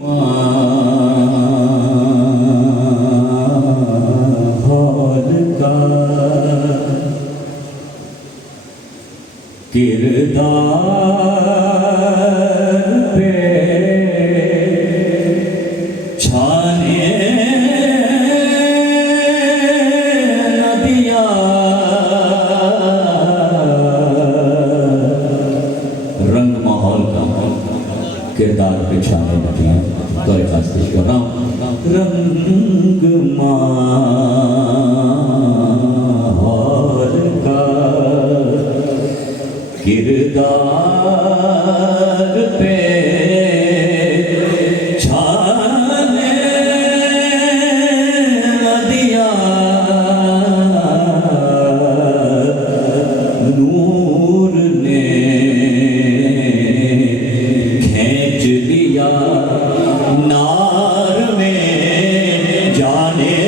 माहौल का किरदार पे छाने न दिया, रंग माहौल का किरदार पे छाने न दिया। तो एक खास पेश कर रहा हूँ, रंग माहौल का किरदार पे छाने न दिया, नूर ने खींच लिया नार में जाने,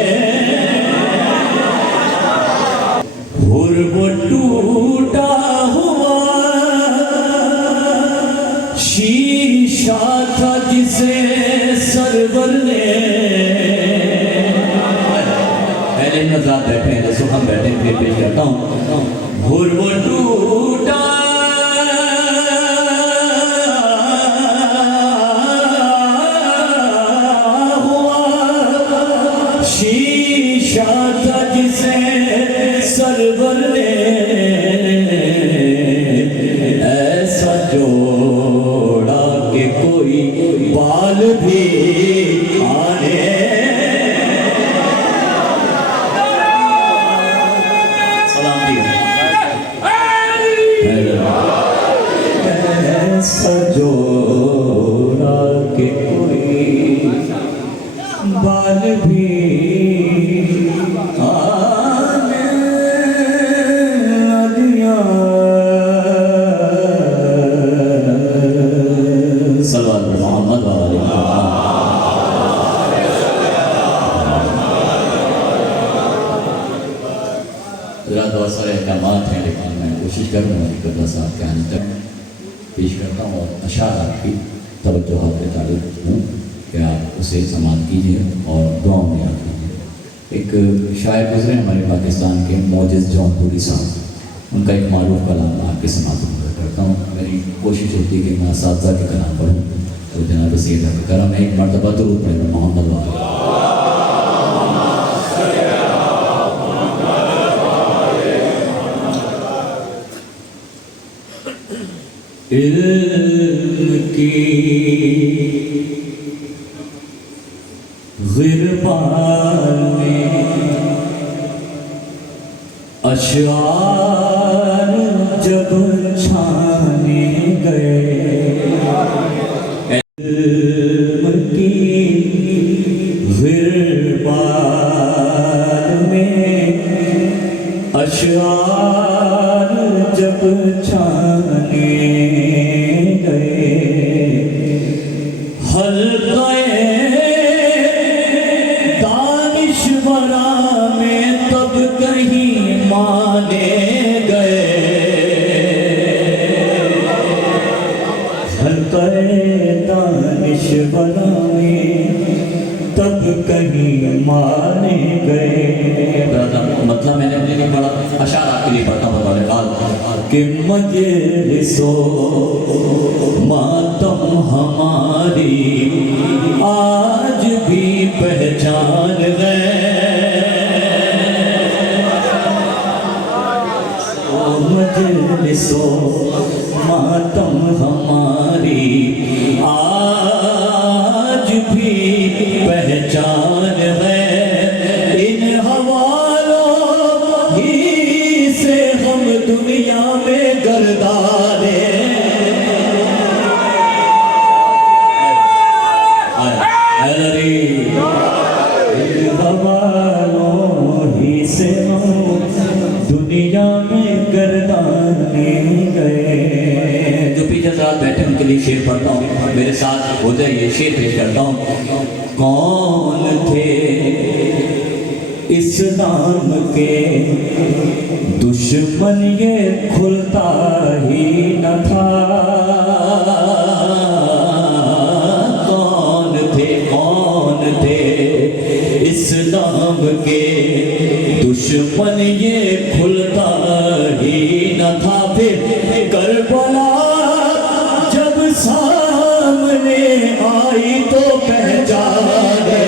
और वो टूटा हुआ शीशा था जिसे सरवर ने, पहले नजर बैठे हैं जैसे हम बैठे हैं, पेश करता हूँ, और वो टूटा शीशा था जिसे सरवर ने ऐसा जोड़ा कि कोई बाल भी आने, सलाम दिया, ऐसा जोड़ा कि कोई बाल भी आने दिया। सल्लल्लाहु अलैहि मोहम्मद ज़रा सारे अहकामात हैं, लेकिन मैं कोशिश करूँगा कि कदा साहब के आने तक पेश करता हूँ और अशार आपकी तवज्जो के ताल्लुक़ हूँ कि आप उसे समात कीजिए और दुआओं में याद कीजिए। एक शायर गुजरे हमारे पाकिस्तान के मोजिज़ जौनपुरी साहब, उनका एक मारूफ कलाम आपके समात करता हूँ। मेरी कोशिश होती है कि मैं असातिज़ा के कलाम पढ़ूँ, तो जनाब सैयद का करम है, एक मरतबा दुरूद पढ़ें मोहम्मद वाले। इल्म की गिरबान में अशआर जब छाने गए, इल्म की गिरबान में अशआर जब छाने गए, हल्क़े दानिशवरा में तब कहीं माने गए, हल्क़े दानिशवरा में तब कहीं माने गए। मतलब मैंने अपने लिए पढ़ा, अशार आपके लिए पढ़ता हूँ कि मजलिसो मातम हमारी आज भी पहचान गए, मजलिसो मातम हमारी आज भी पहचान है, इन हवालों ही से हम दुनिया में गर्दारे, इन हवालों ही से हम दुनिया में गर्दाने गए। जो पीछे साथ बैठे उनके लिए शेर पढ़ता हूँ, मेरे साथ हो जाइए, शेर पेश करता हूँ। कौन थे इस्लाम के दुश्मन, ये खुलता ही न था, कौन दुश्मन ये खुलता ही न था फिर करबला जब सामने आई तो पहचाने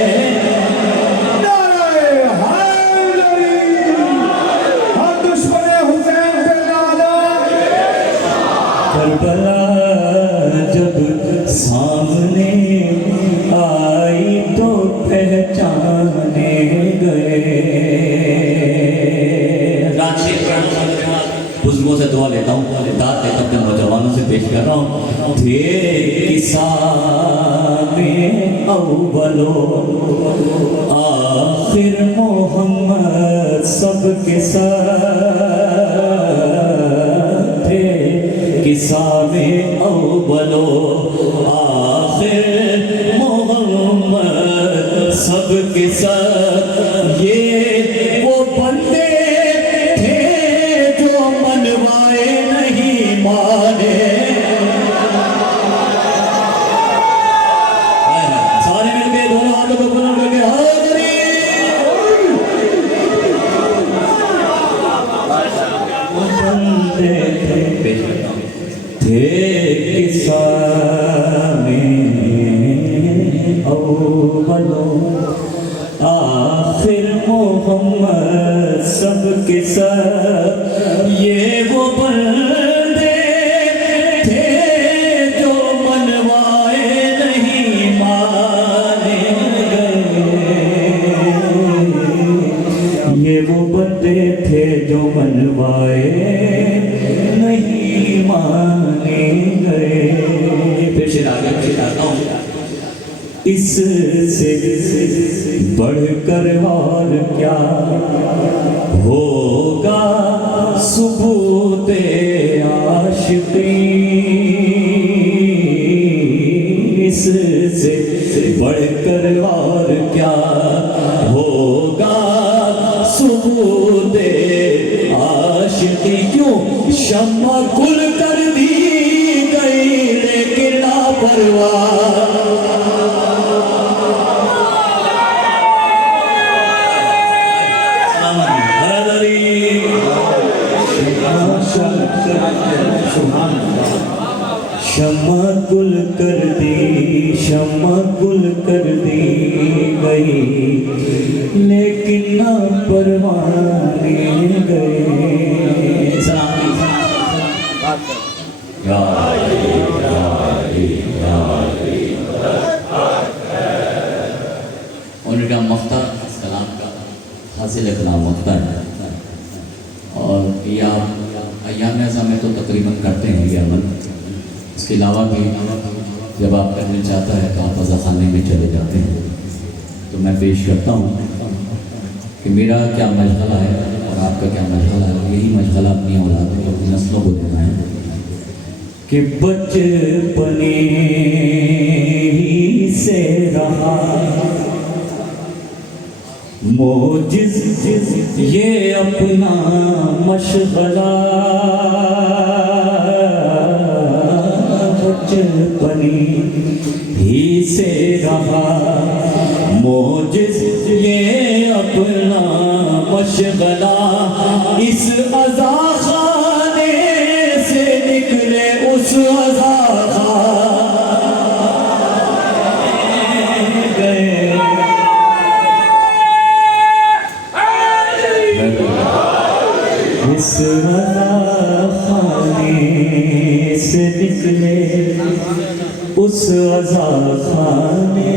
करबला जब सामने आई तो पहचाने गए। बुजुर्गों से दुआ लेता हूँ, दाद देता अपने नौजवानों से पेश कर रहा हूँ। थे किसा में अव्वलो आखिर मोहम्मद सबके साथ थे। किसा में अव्वलो आखिर मोहम्मद सबके साथ ये वो बंदे थे जो मनवाए नहीं माने। सारे मिलके दोनों हाथों को बुलंद करके बंदे थे किसा में अव्वलो आखिर मोहम्मद सबके साथ ये वो बंदे थे जो मनवाए नहीं माने गए। ये वो बंदे थे जो मनवाए नहीं माने गए। फिर शेर आगे इससे बढ़कर और क्या होगा सुबूते आशिकी। इससे बढ़कर और क्या होगा सुबूते आशिकी। क्यों शम्मा कुल कर दी गई लेकिन लापरवाह। शम्मा गुल कर दी, शम्मा गुल कर दी गई लेकिन ना परवाने गए। उनका मख्ता इस कलाम का हासिल कलाम मख्ता है और या अय्याम ऐसा में तो तकरीबन करते हैं ये अमल। इसके अलावा भी जब आप करने चाहता है तो आप अज़ाखाने में चले जाते हैं। तो मैं पेश करता हूँ कि मेरा क्या मशगला है और आपका क्या मशगला है। यही मशगला अपनी औलाद को, अपनी नस्लों को देना है कि बचपने ही से रहा मोजिज़ ये अपना मशगला। बचपने ही से रहा मोजिज़ ये अपना मशगला। इस अज़ाखाने से निकले उस अज़ाखाने गए। इस अज़ाखाने से निकले उस अज़ाखाने